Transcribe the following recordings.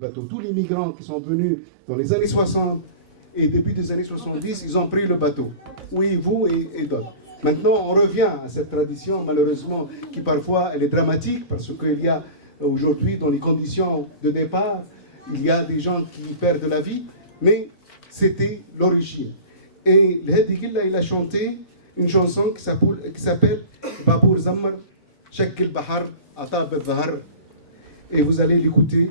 bateau. Tous les migrants qui sont venus dans les années 60 et début des années 70, ils ont pris le bateau. Oui, vous et d'autres. Maintenant, on revient à cette tradition, malheureusement, qui parfois elle est dramatique, parce qu'il y a aujourd'hui, dans les conditions de départ, il y a des gens qui perdent la vie, mais c'était l'origine. Et le Hadi Gilla, il a chanté une chanson qui s'appelle Babour Zammar, Shakil Bahar, Atab al-Zahar. Et vous allez l'écouter.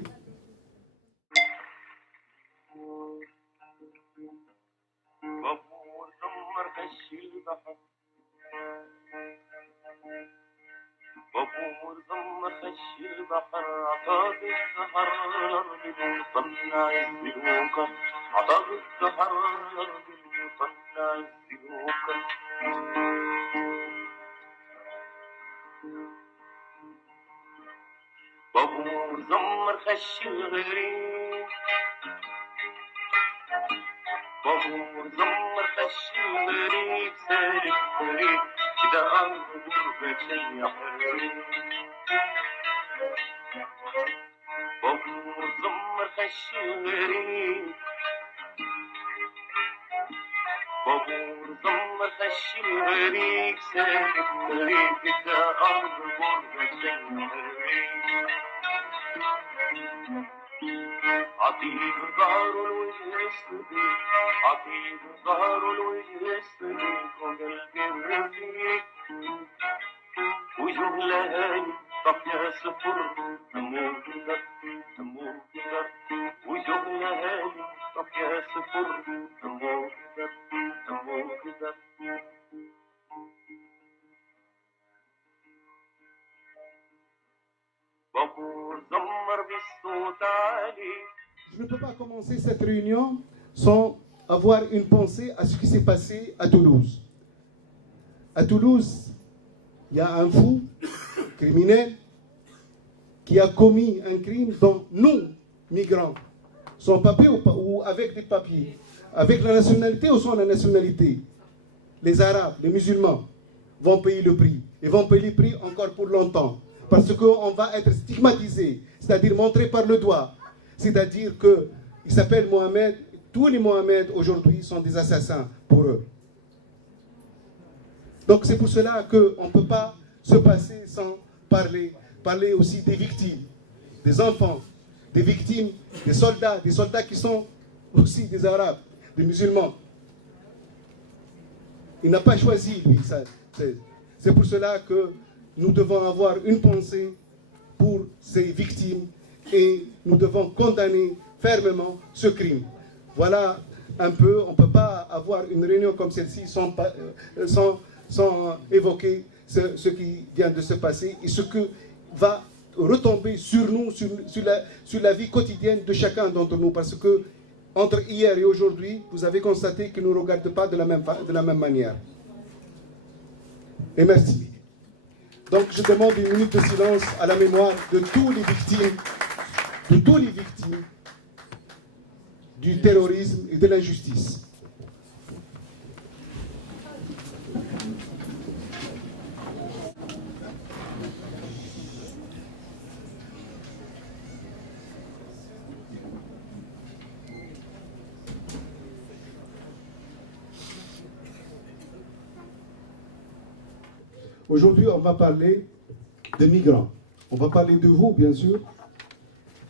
بابور زمر خش البحر عطاق السحر الأرض المصنع الزلوكة عطاق السحر الأرض المصنع الزلوكة بابور زمر خش الغريب بابور زمر خش الغريب سالك غريب كده أرض غربة شي حريب بابور زمر خش الغريب بابور زمر خش الغريب سالك غريب كده أرض غربة شي حريب عطيب ظهر الوجه الصديق عطيب ظهر الوجه الصديق وقلبي الرفيق وجوه لهالي طب يا سفر أمور كدر أمور كدر وجوه لهالي طب يا سفر أمور كدر أمور كدر بابور زمر بالصوت عالي. Je ne peux pas commencer cette réunion sans avoir une pensée à ce qui s'est passé à Toulouse. À Toulouse, il y a un fou criminel qui a commis un crime dont nous, migrants, sans papier ou avec des papiers, avec la nationalité ou sans la nationalité, les Arabes, les musulmans, vont payer le prix. Et vont payer le prix encore pour longtemps. Parce qu'on va être stigmatisé, c'est-à-dire montré par le doigt. C'est-à-dire qu'il s'appelle Mohamed, tous les Mohamed aujourd'hui sont des assassins pour eux. Donc c'est pour cela qu'on ne peut pas se passer sans parler aussi des victimes, des enfants, des victimes, des soldats qui sont aussi des Arabes, des musulmans. Il n'a pas choisi, lui, ça. C'est pour cela que nous devons avoir une pensée pour ces victimes et nous devons condamner fermement ce crime. Voilà un peu, on ne peut pas avoir une réunion comme celle-ci sans évoquer ce qui vient de se passer et ce que va retomber sur nous, sur la vie quotidienne de chacun d'entre nous. Parce que entre hier et aujourd'hui, vous avez constaté qu'ils ne nous regardent pas de la même manière. Et merci. Donc je demande une minute de silence à la mémoire de tous les victimes du terrorisme et de l'injustice. Aujourd'hui, on va parler de migrants. On va parler de vous, bien sûr,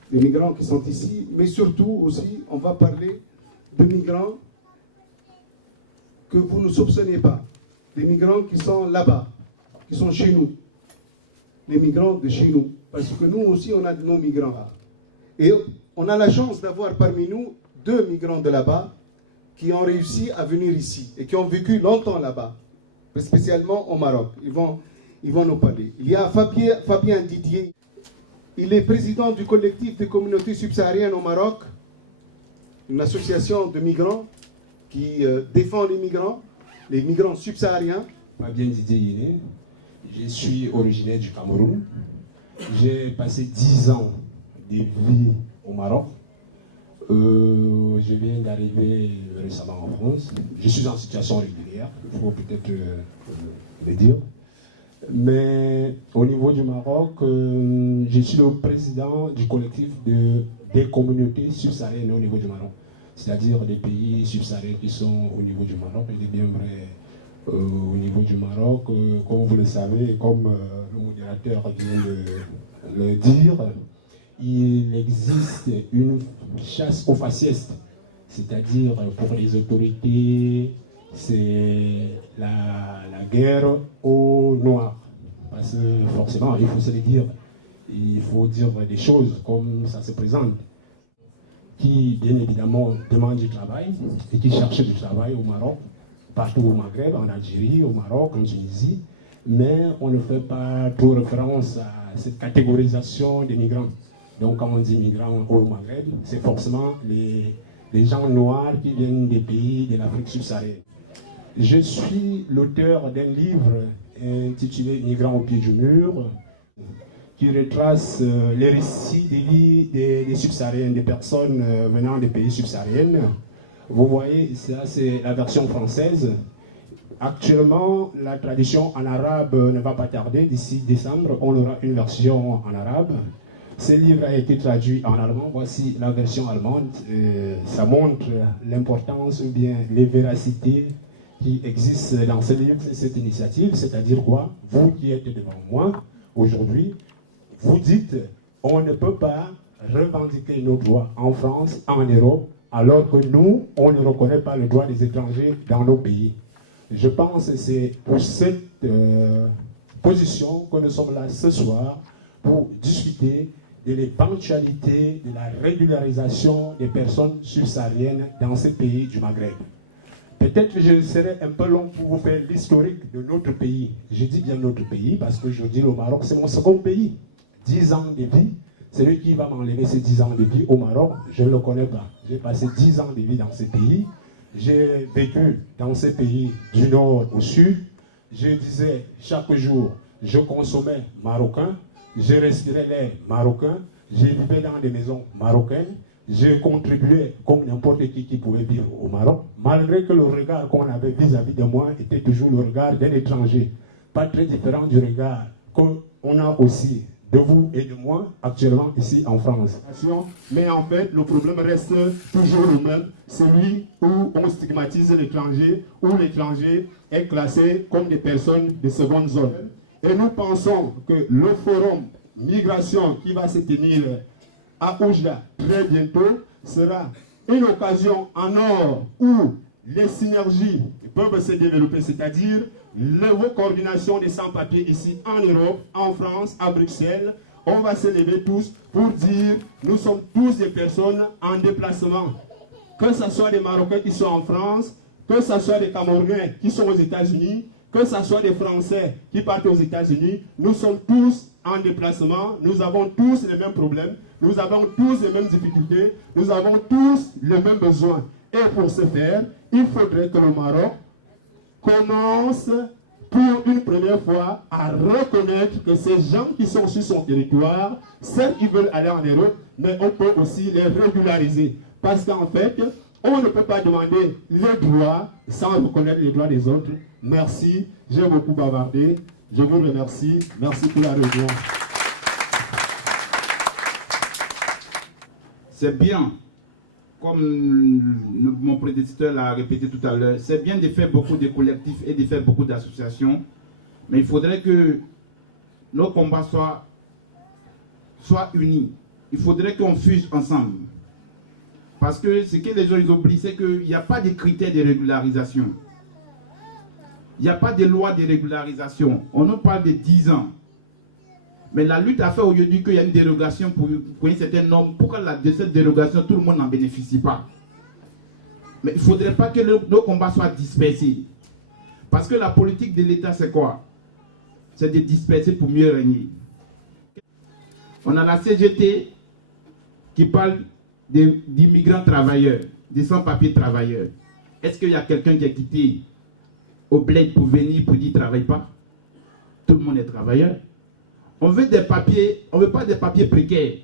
des migrants qui sont ici, mais surtout aussi, on va parler de migrants que vous ne soupçonnez pas, des migrants qui sont là-bas, qui sont chez nous, les migrants de chez nous, parce que nous aussi, on a nos migrants. Et on a la chance d'avoir parmi nous 2 migrants de là-bas qui ont réussi à venir ici et qui ont vécu longtemps là-bas, spécialement au Maroc. Ils vont nous parler. Il y a Fabien Didier. Il est président du collectif des communautés subsahariennes au Maroc, une association de migrants qui défend les migrants subsahariens. Fabien Didier, je suis originaire du Cameroun. J'ai passé 10 ans de vie au Maroc. Je viens d'arriver récemment en France. Je suis en situation régulière, il faut peut-être le dire. Mais au niveau du Maroc, je suis le président du collectif des communautés subsahariennes au niveau du Maroc. C'est-à-dire des pays subsahariens qui sont au niveau du Maroc, et bien vrai au niveau du Maroc, comme vous le savez, comme le modérateur vient de le dire, il existe une chasse aux faciès, c'est-à-dire pour les autorités, c'est la guerre aux Noirs. Parce que forcément, il faut se le dire, il faut dire des choses comme ça se présente, qui bien évidemment demandent du travail et qui cherchent du travail au Maroc, partout au Maghreb, en Algérie, au Maroc, en Tunisie, mais on ne fait pas trop référence à cette catégorisation des migrants. Donc quand on dit migrants au Maghreb, c'est forcément les gens noirs qui viennent des pays de l'Afrique subsaharienne. Je suis l'auteur d'un livre intitulé « Migrants au pied du mur », qui retrace les récits des vies des subsahariennes, des personnes venant des pays subsahariennes. Vous voyez, ça c'est la version française. Actuellement, la traduction en arabe ne va pas tarder. D'ici décembre, on aura une version en arabe. Ce livre a été traduit en allemand. Voici la version allemande. Ça montre l'importance ou bien les véracités qui existent dans ce livre, cette initiative. C'est-à-dire quoi? Vous qui êtes devant moi aujourd'hui, vous dites, on ne peut pas revendiquer nos droits en France, en Europe, alors que nous, on ne reconnaît pas le droit des étrangers dans nos pays. Je pense que c'est pour cette position que nous sommes là ce soir, pour discuter de l'éventualité de la régularisation des personnes subsahariennes dans ces pays du Maghreb. Peut-être que je serai un peu long pour vous faire l'historique de notre pays. Je dis bien notre pays parce qu'aujourd'hui, le Maroc, c'est mon second pays. 10 ans de vie, celui qui va m'enlever ces 10 ans de vie au Maroc, je ne le connais pas. J'ai passé 10 ans de vie dans ces pays. J'ai vécu dans ces pays du nord au sud. Je disais chaque jour, je consommais marocain, je respirais l'air marocain, je vivais dans des maisons marocaines, je contribuais comme n'importe qui pouvait vivre au Maroc, malgré que le regard qu'on avait vis-à-vis de moi était toujours le regard d'un étranger, pas très différent du regard qu'on a aussi de vous et de moi actuellement ici en France. Mais en fait, le problème reste toujours le même, celui où on stigmatise l'étranger, où l'étranger est classé comme des personnes de seconde zone. Et nous pensons que le forum migration qui va se tenir à Oujda très bientôt sera une occasion en or où les synergies peuvent se développer, c'est-à-dire la coordination des sans-papiers ici en Europe, en France, à Bruxelles. On va se lever tous pour dire nous sommes tous des personnes en déplacement. Que ce soit des Marocains qui sont en France, que ce soit des Camerounais qui sont aux États-Unis, que ce soit des Français qui partent aux États-Unis, nous sommes tous en déplacement, nous avons tous les mêmes problèmes, nous avons tous les mêmes difficultés, nous avons tous les mêmes besoins. Et pour ce faire, il faudrait que le Maroc commence pour une première fois à reconnaître que ces gens qui sont sur son territoire, certes ils veulent aller en Europe, mais on peut aussi les régulariser. Parce qu'en fait, on ne peut pas demander les droits sans reconnaître les droits des autres. Merci, j'ai beaucoup bavardé. Je vous remercie. Merci pour la réunion. C'est bien, comme mon prédécesseur l'a répété tout à l'heure, c'est bien de faire beaucoup de collectifs et de faire beaucoup d'associations, mais il faudrait que nos combats soient unis. Il faudrait qu'on fuse ensemble. Parce que ce que les gens oublient, c'est qu'il n'y a pas de critères de régularisation. Il n'y a pas de loi de régularisation. On nous parle de 10 ans. Mais la lutte a fait aujourd'hui qu'il y a une dérogation pour une certaine norme. Pourquoi de cette dérogation, tout le monde n'en bénéficie pas? Mais il ne faudrait pas que nos combats soient dispersés. Parce que la politique de l'État, c'est quoi? C'est de disperser pour mieux régner. On a la CGT qui parle d'immigrants travailleurs, des sans-papiers travailleurs. Est-ce qu'il y a quelqu'un qui a quitté au bled pour venir pour dire qu'il ne travaille pas? Tout le monde est travailleur. On veut des papiers, on ne veut pas des papiers précaires.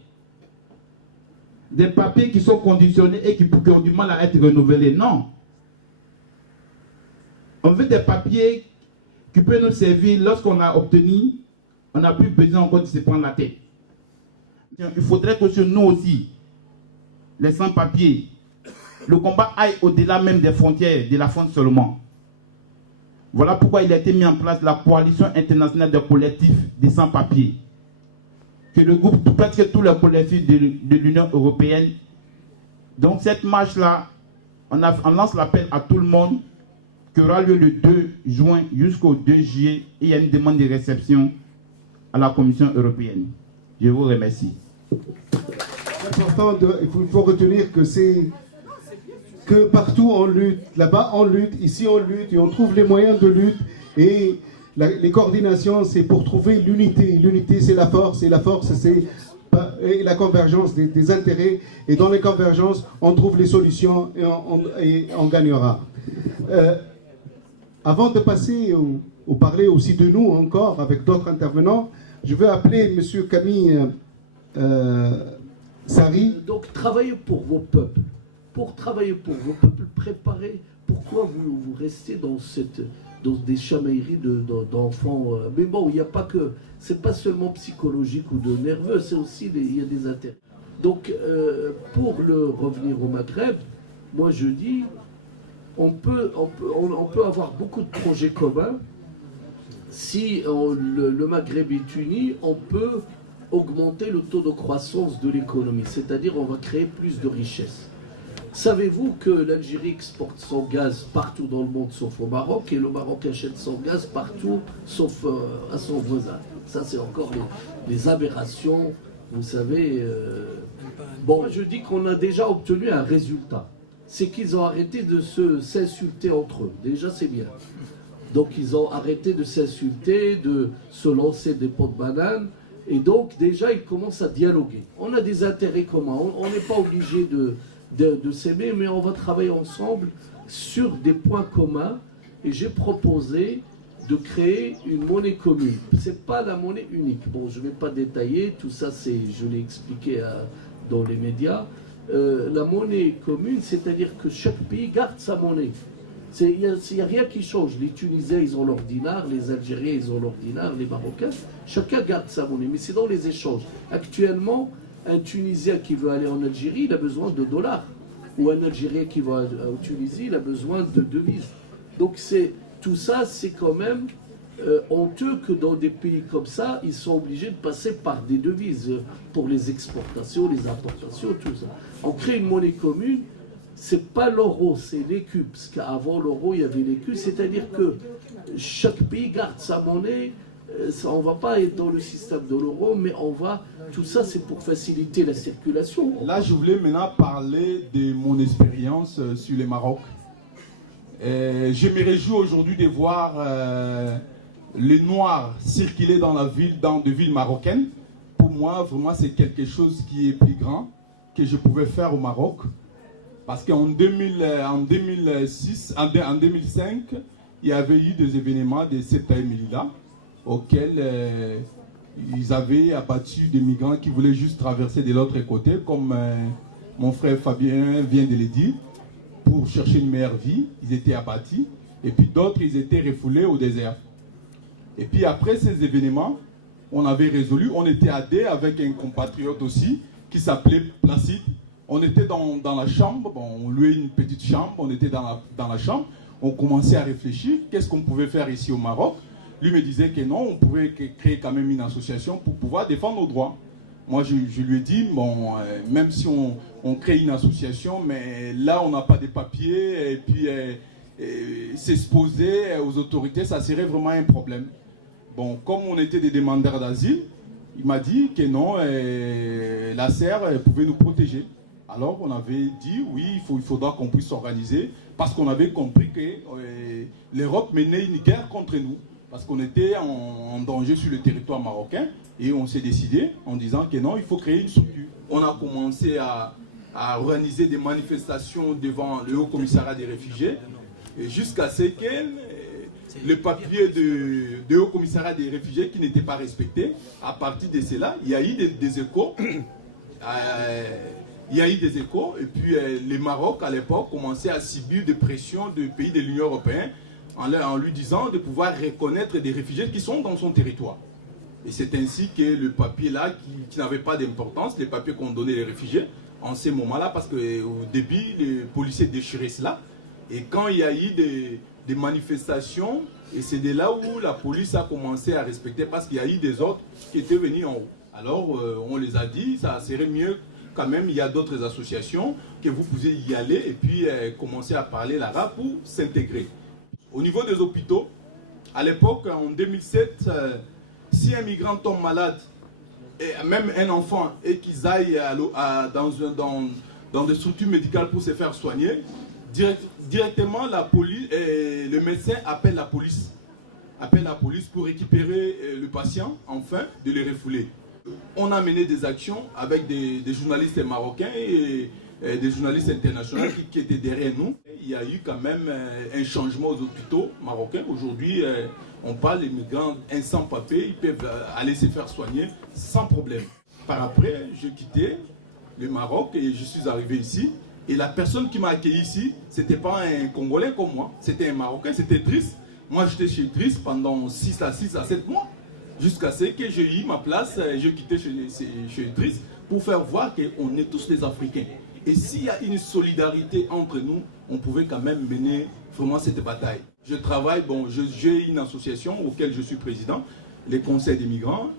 Des papiers qui sont conditionnés et qui ont du mal à être renouvelés. Non. On veut des papiers qui peuvent nous servir lorsqu'on a obtenu, on n'a plus besoin encore de se prendre la tête. Il faudrait que nous aussi, les sans-papiers. Le combat aille au-delà même des frontières, de la France seulement. Voilà pourquoi il a été mis en place la coalition internationale des collectifs des sans-papiers, que le groupe presque tous les collectifs de l'Union européenne. Donc cette marche-là, on lance l'appel à tout le monde, qui aura lieu le 2 juin jusqu'au 2 juillet, et il y a une demande de réception à la Commission européenne. Je vous remercie. C'est important, il faut retenir que c'est que partout on lutte, là-bas on lutte, ici on lutte, et on trouve les moyens de lutte, et les coordinations c'est pour trouver l'unité. L'unité c'est la force, et la force c'est la convergence des intérêts, et dans les convergences on trouve les solutions et on gagnera. Avant de passer au parler aussi de nous encore avec d'autres intervenants, je veux appeler M. Camille Sari. Donc travaillez pour vos peuples. Pour travailler pour vos peuples, préparez. Pourquoi vous restez dans des chamailleries d'enfants? Mais bon, il n'y a pas que... C'est pas seulement psychologique ou de nerveux, c'est aussi il y a des intérêts. Donc pour revenir au Maghreb, moi je dis, on peut avoir beaucoup de projets communs. Si le Maghreb est uni, on peut augmenter le taux de croissance de l'économie, c'est-à-dire on va créer plus de richesses. Savez-vous que l'Algérie exporte son gaz partout dans le monde sauf au Maroc, et le Maroc achète son gaz partout sauf à son voisin? Ça c'est encore les aberrations, vous savez. Bon, je dis qu'on a déjà obtenu un résultat. C'est qu'ils ont arrêté de s'insulter entre eux. Déjà c'est bien. Donc ils ont arrêté de s'insulter, de se lancer des pots de banane. Et donc déjà ils commencent à dialoguer. On a des intérêts communs. On n'est pas obligé de s'aimer, mais on va travailler ensemble sur des points communs. Et j'ai proposé de créer une monnaie commune. C'est pas la monnaie unique. Bon, je ne vais pas détailler. Tout ça, je l'ai expliqué dans les médias. La monnaie commune, c'est-à-dire que chaque pays garde sa monnaie. Il n'y a rien qui change. Les Tunisiens, ils ont leur dinar, les Algériens, ils ont leur dinar, les Marocains. Chacun garde sa monnaie, mais c'est dans les échanges. Actuellement, un Tunisien qui veut aller en Algérie, il a besoin de dollars. Ou un Algérien qui va en Tunisie, il a besoin de devises. Donc tout ça, c'est quand même honteux que dans des pays comme ça, ils sont obligés de passer par des devises pour les exportations, les importations, tout ça. On crée une monnaie commune. C'est pas l'euro, c'est l'écu, parce qu'avant l'euro, il y avait l'écu, c'est-à-dire que chaque pays garde sa monnaie, on va pas être dans le système de l'euro, mais tout ça c'est pour faciliter la circulation. Là, je voulais maintenant parler de mon expérience sur le Maroc. Je me réjouis aujourd'hui de voir les Noirs circuler dans des villes marocaines. Pour moi, vraiment, c'est quelque chose qui est plus grand que je pouvais faire au Maroc. Parce qu'en 2005, il y avait eu des événements de Ceuta et Melilla auxquels ils avaient abattu des migrants qui voulaient juste traverser de l'autre côté, comme mon frère Fabien vient de le dire, pour chercher une meilleure vie. Ils étaient abattus. Et puis d'autres, ils étaient refoulés au désert. Et puis après ces événements, on avait résolu, on était aidé avec un compatriote aussi, qui s'appelait Placide. On était dans la chambre, on louait une petite chambre, on était dans la chambre, on commençait à réfléchir, qu'est-ce qu'on pouvait faire ici au Maroc. Lui me disait que non, on pouvait créer quand même une association pour pouvoir défendre nos droits. Moi, je lui ai dit, même si on crée une association, mais là, on n'a pas de papiers, et puis s'exposer aux autorités, ça serait vraiment un problème. Bon, comme on était des demandeurs d'asile, il m'a dit que non, la CER pouvait nous protéger. Alors on avait dit oui, il faudra qu'on puisse s'organiser parce qu'on avait compris que l'Europe menait une guerre contre nous parce qu'on était en danger sur le territoire marocain et on s'est décidé en disant que non, il faut créer une structure. On a commencé à organiser des manifestations devant le Haut Commissariat des réfugiés jusqu'à ce que le papier de Haut Commissariat des réfugiés qui n'était pas respecté. À partir de cela, il y a eu des échos. Il y a eu des échos et puis le Maroc à l'époque commençait à subir des pressions des pays de l'Union européenne en lui disant de pouvoir reconnaître des réfugiés qui sont dans son territoire. Et c'est ainsi que le papier là qui n'avait pas d'importance, les papiers qu'on donnait les réfugiés, en ces moments-là, parce qu'au début, les policiers déchiraient cela. Et quand il y a eu des manifestations, et c'est de là où la police a commencé à respecter, parce qu'il y a eu des ordres qui étaient venus en haut. Alors, on les a dit, ça serait mieux quand même, il y a d'autres associations, que vous pouvez y aller et puis commencer à parler l'arabe pour s'intégrer. Au niveau des hôpitaux, à l'époque, en 2007, si un migrant tombe malade, et même un enfant, et qu'ils aillent dans des structures médicales pour se faire soigner, directement la police, le médecin appelle la police pour récupérer le patient, enfin, de le refouler. On a mené des actions avec des journalistes marocains et des journalistes internationaux qui étaient derrière nous. Il y a eu quand même un changement aux hôpitaux marocains. Aujourd'hui, on parle des migrants sans papier, ils peuvent aller se faire soigner sans problème. Par après, j'ai quitté le Maroc et je suis arrivé ici. Et la personne qui m'a accueilli ici, ce n'était pas un Congolais comme moi, c'était un Marocain, c'était Driss. Moi, j'étais chez Driss pendant 6 à 7 mois. Jusqu'à ce que j'ai eu ma place, j'ai quitté chez Driss pour faire voir qu'on est tous des Africains. Et s'il y a une solidarité entre nous, on pouvait quand même mener vraiment cette bataille. Je travaille, bon, j'ai une association auquel je suis président, les conseils des migrants.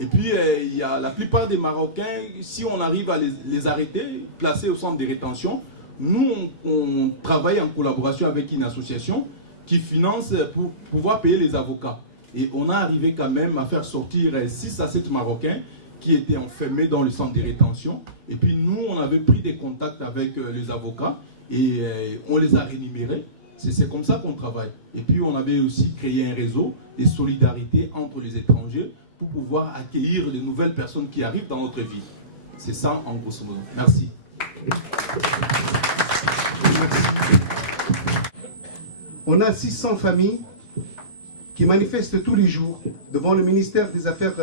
Et puis, il y a la plupart des Marocains, si on arrive à les arrêter, placer au centre de rétention, nous, on travaille en collaboration avec une association qui finance pour pouvoir payer les avocats. Et on a arrivé quand même à faire sortir 6 à 7 Marocains qui étaient enfermés dans le centre de rétention. Et puis nous, on avait pris des contacts avec les avocats et on les a rémunérés. C'est comme ça qu'on travaille. Et puis on avait aussi créé un réseau de solidarité entre les étrangers pour pouvoir accueillir de nouvelles personnes qui arrivent dans notre ville. C'est ça en grosso modo. Merci. On a 600 familles qui manifestent tous les jours devant le ministère des Affaires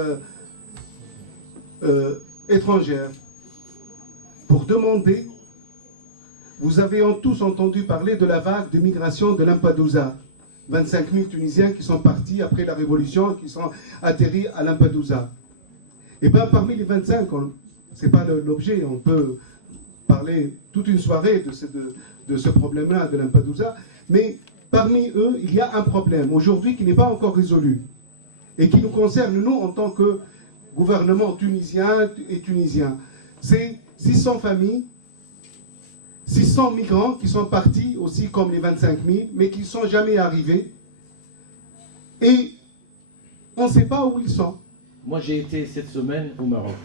étrangères pour demander, vous avez tous entendu parler de la vague de migration de Lampedusa, 25 000 Tunisiens qui sont partis après la révolution, qui sont atterris à Lampedusa. Et bien parmi les 25, ce n'est pas l'objet, on peut parler toute une soirée de ce problème-là de Lampedusa, mais parmi eux, il y a un problème aujourd'hui qui n'est pas encore résolu et qui nous concerne, nous, en tant que gouvernement tunisien et tunisien. C'est 600 familles, 600 migrants qui sont partis aussi comme les 25 000, mais qui ne sont jamais arrivés. Et on ne sait pas où ils sont. Moi, j'ai été cette semaine au Maroc.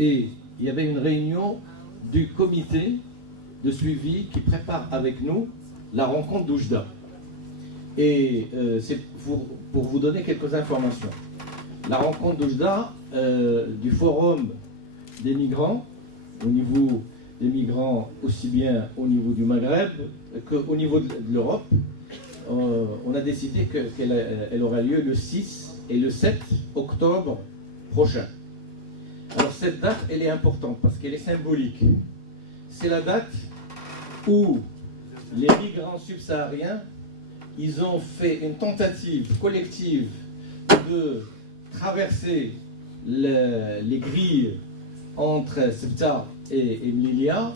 Et il y avait une réunion du comité de suivi qui prépare avec nous la rencontre d'Oujda. Et c'est pour vous donner quelques informations. La rencontre d'Oujda, du forum des migrants, au niveau des migrants aussi bien au niveau du Maghreb qu'au niveau de l'Europe, on a décidé qu'elle aura lieu le 6 et le 7 octobre prochain. Alors cette date, elle est importante parce qu'elle est symbolique. C'est la date où les migrants subsahariens, ils ont fait une tentative collective de traverser les grilles entre Ceuta et Melilla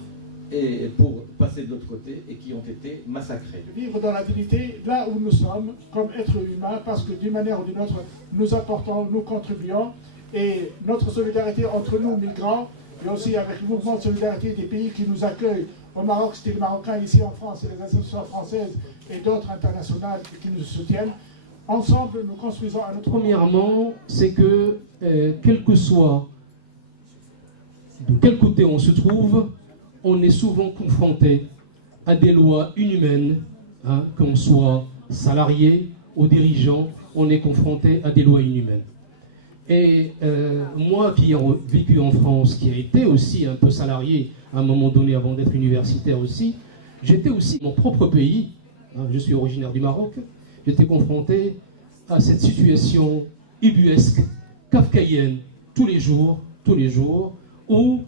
et pour passer de l'autre côté et qui ont été massacrés. Vivre dans la dignité là où nous sommes comme êtres humains parce que d'une manière ou d'une autre nous apportons, nous contribuons et notre solidarité entre nous migrants et aussi avec le mouvement de solidarité des pays qui nous accueillent. Au Maroc, c'était les Marocains, ici en France, c'est les associations françaises et d'autres internationales qui nous soutiennent. Ensemble, nous construisons à notre... Premièrement, c'est que, quel que soit de quel côté on se trouve, on est souvent confronté à des lois inhumaines, hein, qu'on soit salarié ou dirigeant, on est confronté à des lois inhumaines. Et moi qui ai vécu en France, qui a été aussi un peu salarié à un moment donné avant d'être universitaire aussi, j'étais aussi mon propre pays, hein, je suis originaire du Maroc, j'étais confronté à cette situation ubuesque, kafkaïenne, tous les jours, où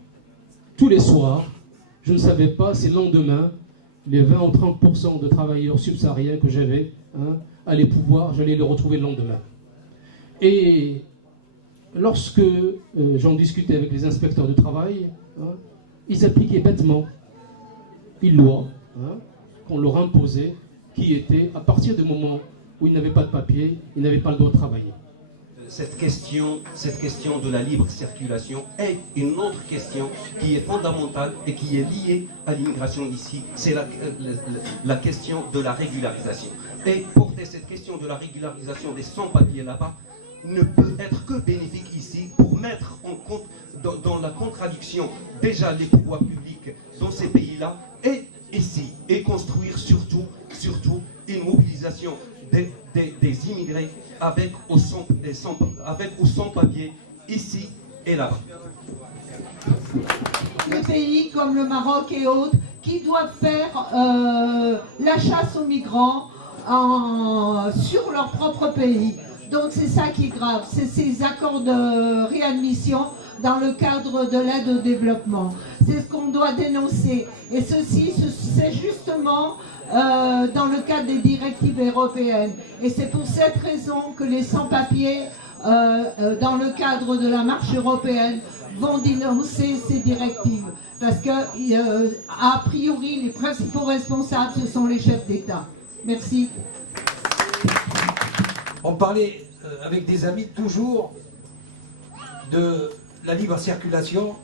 tous les soirs, je ne savais pas si le lendemain, les 20 ou 30% de travailleurs subsahariens que j'avais, hein, j'allais les retrouver le lendemain. Et lorsque j'en discutais avec les inspecteurs du travail, hein, ils appliquaient bêtement une loi qu'on leur imposait, qui était, à partir du moment où ils n'avaient pas de papier, ils n'avaient pas le droit de travailler. Cette question de la libre circulation est une autre question qui est fondamentale et qui est liée à l'immigration ici. C'est la question de la régularisation. Et porter cette question de la régularisation des sans-papiers là-bas ne peut être que bénéfique ici pour mettre en compte dans la contradiction déjà les pouvoirs publics dans ces pays-là et ici, et construire surtout une mobilisation des immigrés avec ou sans papier ici et là-bas. Les pays comme le Maroc et autres qui doivent faire la chasse aux migrants sur leur propre pays. Donc c'est ça qui est grave, c'est ces accords de réadmission dans le cadre de l'aide au développement. C'est ce qu'on doit dénoncer. Et ceci, c'est justement dans le cadre des directives européennes. Et c'est pour cette raison que les sans-papiers, dans le cadre de la marche européenne, vont dénoncer ces directives. Parce que, a priori, les principaux responsables, ce sont les chefs d'État. Merci. On parlait avec des amis toujours de la libre circulation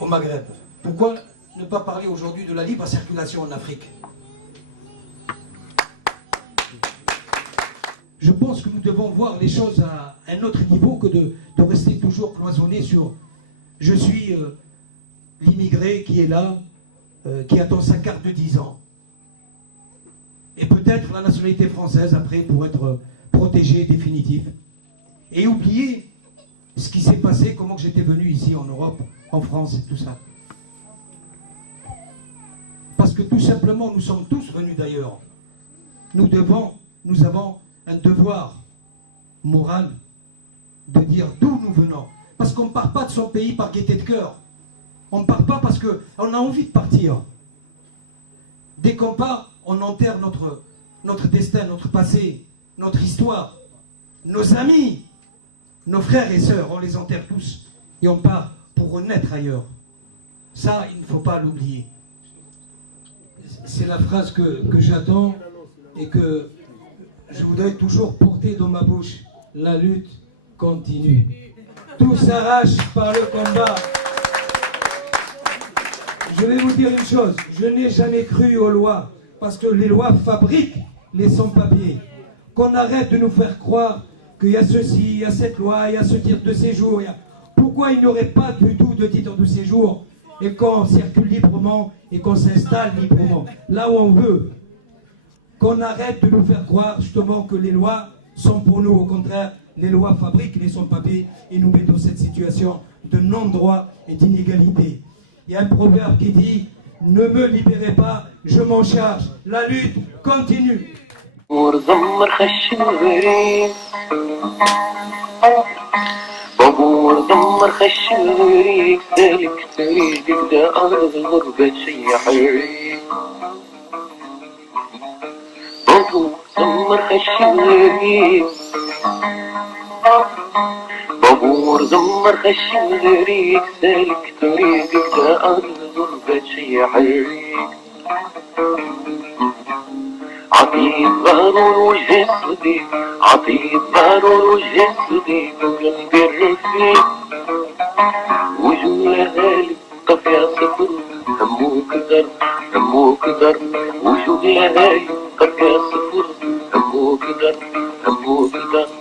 au Maghreb. Pourquoi ne pas parler aujourd'hui de la libre circulation en Afrique? Je pense que nous devons voir les choses à un autre niveau que de rester toujours cloisonné sur « je suis l'immigré qui est là, qui attend sa carte de 10 ans ». Et peut-être la nationalité française après pour être protégée définitive. Et oublier ce qui s'est passé, comment j'étais venu ici en Europe, en France et tout ça. Parce que tout simplement, nous sommes tous venus d'ailleurs. Nous avons un devoir moral de dire d'où nous venons. Parce qu'on ne part pas de son pays par gaieté de cœur. On ne part pas parce qu'on a envie de partir. Dès qu'on part, on enterre notre destin, notre passé, notre histoire, nos amis, nos frères et sœurs, on les enterre tous et on part pour renaître ailleurs. Ça, il ne faut pas l'oublier. C'est la phrase que j'attends et que je voudrais toujours porter dans ma bouche. La lutte continue. Tout s'arrache par le combat. Je vais vous dire une chose, je n'ai jamais cru aux lois, parce que les lois fabriquent les sans-papiers. Qu'on arrête de nous faire croire qu'il y a ceci, il y a cette loi, il y a ce titre de séjour. Pourquoi il n'y aurait pas du tout de titre de séjour et qu'on circule librement et qu'on s'installe librement, là où on veut? Qu'on arrête de nous faire croire justement que les lois sont pour nous. Au contraire, les lois fabriquent les sans-papiers et nous mettent dans cette situation de non-droit et d'inégalité. Il y a un proverbe qui dit « Ne me libérez pas, je m'en charge. La lutte continue. » بابور زمر خشم غريك سالك طريقك ده أرض بشي حريك عطيب ضرور وجه صديق عطيب ضرور وجه صديق وقلبي الرفيق وجوه هالي طف يا صفر هموك ضرب هموك ضرب وجوه هالي طف يا صفر هموك ضرب هموك ضرب